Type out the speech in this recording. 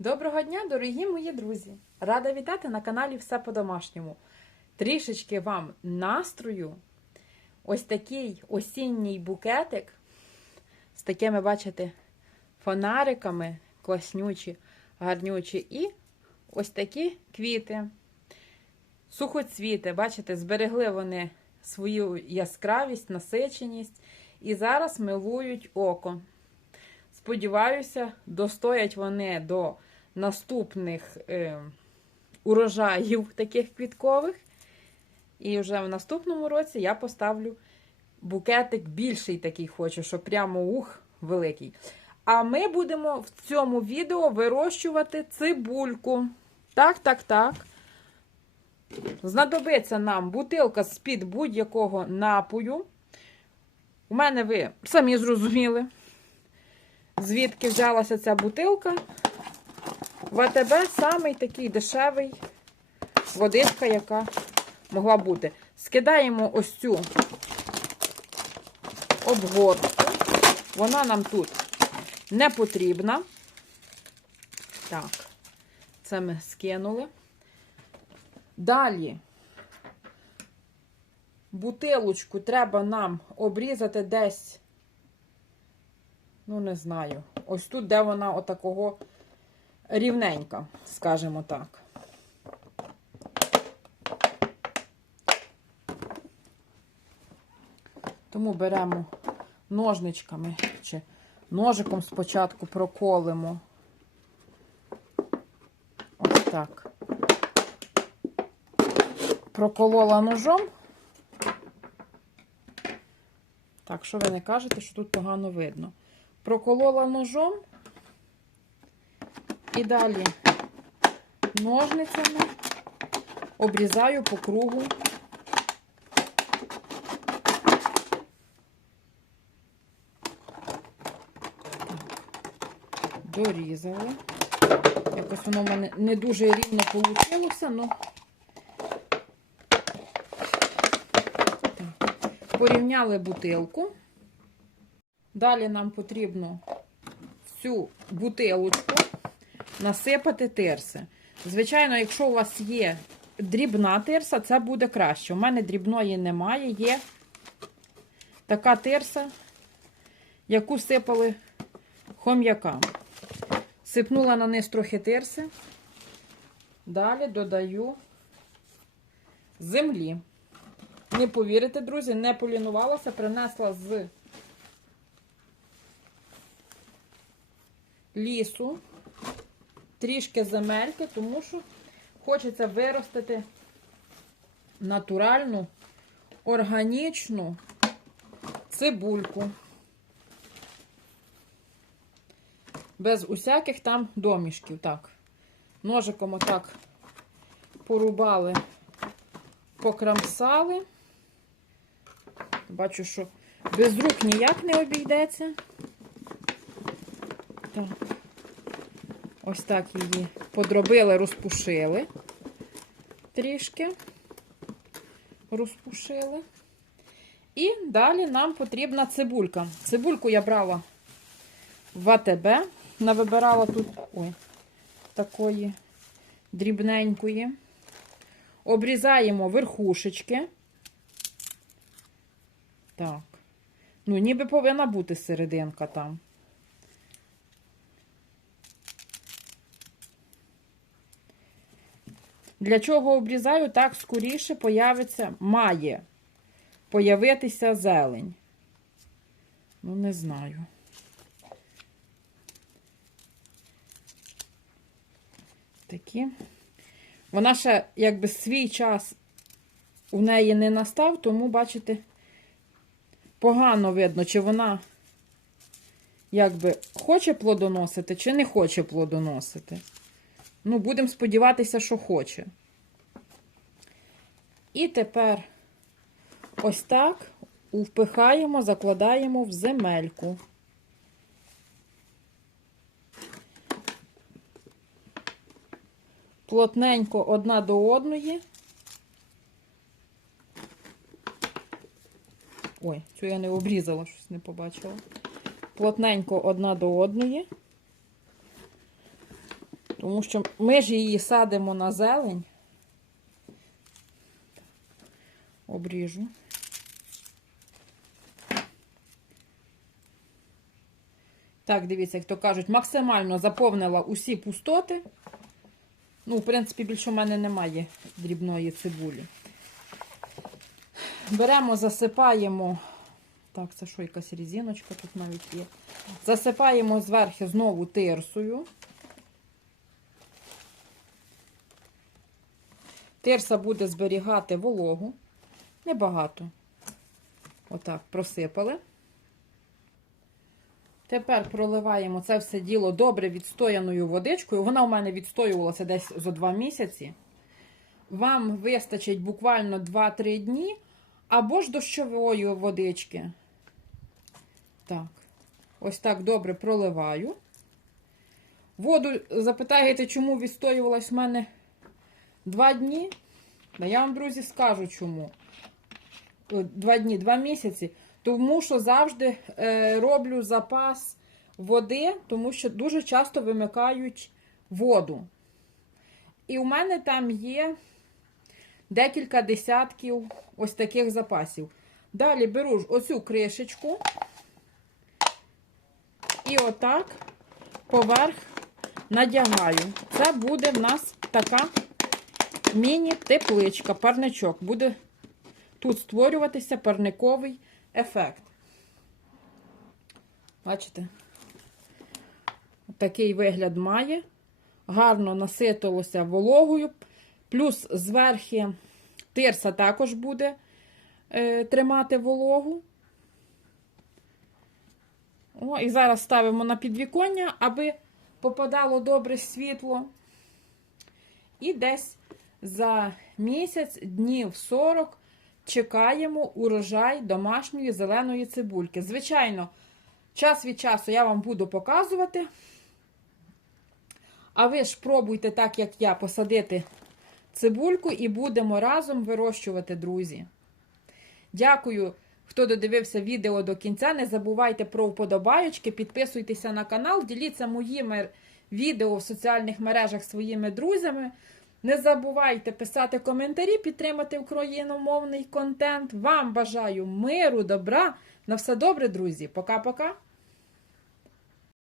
Доброго дня, дорогі мої друзі! Рада вітати на каналі Все по-домашньому. Трішечки вам настрою. Ось такий осінній букетик з такими, бачите, фонариками класнючі, гарнючі. І ось такі квіти. Сухоцвіти, бачите, зберегли вони свою яскравість, насиченість і зараз милують око. Сподіваюся, достоять вони до наступних е, урожаїв таких квіткових. І вже в наступному році я поставлю букетик більший такий хочу, щоб прямо ух великий. А ми будемо в цьому відео вирощувати цибульку. Так, так, так. Знадобиться нам бутилка з-під будь-якого напою. У мене ви самі зрозуміли, звідки взялася ця бутилка. В АТБ самий такий дешевий водичка, яка могла бути. Скидаємо ось цю обгортку. Вона нам тут не потрібна. Так, це ми скинули. Далі бутилочку треба нам обрізати десь, ну, не знаю, ось тут, де вона отакого рівненька, скажімо так. Тому беремо ножничками чи ножиком спочатку проколимо. Ось так. Проколола ножом. Так, що ви не кажете, що тут погано видно. Проколола ножом. І далі ножницями обрізаю по кругу. Дорізали. Якось воно в мене не дуже рівно вийшло, але порівняли бутилку. Далі нам потрібно цю бутилочку насипати тирси. Звичайно, якщо у вас є дрібна тирса, це буде краще. У мене дрібної немає, є така тирса, яку сипали хом'якам. Сипнула на низ трохи тирси. Далі додаю землі. Не повірите, друзі, не полінувалася, принесла з лісу трішки земельки, тому що хочеться виростити натуральну, органічну цибульку. Без усяких там домішків. Так, ножиком отак порубали, покрамсали. Бачу, що без рук ніяк не обійдеться. Так. Ось так її подробили, розпушили. Трішки розпушили. І далі нам потрібна цибулька. Цибульку я брала в АТБ. Навибирала тут ой, такої дрібненької. Обрізаємо верхушечки. Так. Ну, ніби повинна бути серединка там. Для чого обрізаю, так скоріше появиться, має появитися зелень. Ну, не знаю. Такі. Вона ще, якби свій час у неї не настав, тому, бачите, погано видно, чи вона якби хоче плодоносити, чи не хоче плодоносити. Ну, будемо сподіватися, що хоче. І тепер ось так впихаємо, закладаємо в земельку. Плотненько одна до одної. Ой, цю я не обрізала, щось не побачила. Плотненько одна до одної. Тому що ми ж її садимо на зелень. Обріжу. Так, дивіться, як то кажуть, максимально заповнила усі пустоти. Ну, в принципі, більше в мене немає дрібної цибулі. Беремо, засипаємо. Так, це що, якась різиночка тут навіть є. Засипаємо зверху знову тирсою. Тирса буде зберігати вологу. Небагато. Отак, просипали. Тепер проливаємо це все діло добре відстояною водичкою. Вона у мене відстоювалася десь за 2 місяці. Вам вистачить буквально 2-3 дні або ж дощової водички. Так, ось так добре проливаю. Воду запитаєте, чому відстоювалась в мене 2 дні? Я вам, друзі, скажу чому. Два дні, два місяці. Тому що завжди е, роблю запас води, тому що дуже часто вимикають воду. І у мене там є декілька десятків ось таких запасів. Далі беру оцю кришечку і отак поверх надягаю. Це буде в нас така міні-тепличка, парничок. Буде тут створюватися парниковий ефект. Бачите? Такий вигляд має. Гарно наситилося вологою. Плюс зверхи тирса також буде е, тримати вологу. О, і зараз ставимо на підвіконня, аби попадало добре світло. І десь за місяць, днів 40, чекаємо урожай домашньої зеленої цибульки. Звичайно, час від часу я вам буду показувати. А ви ж пробуйте, так як я, посадити цибульку і будемо разом вирощувати, друзі. Дякую, хто додивився відео до кінця. Не забувайте про вподобайочки, підписуйтеся на канал, діліться моїми відео в соціальних мережах своїми друзями. Не забувайте писати коментарі, підтримати україномовний контент. Вам бажаю миру, добра. На все добре, друзі. Пока-пока.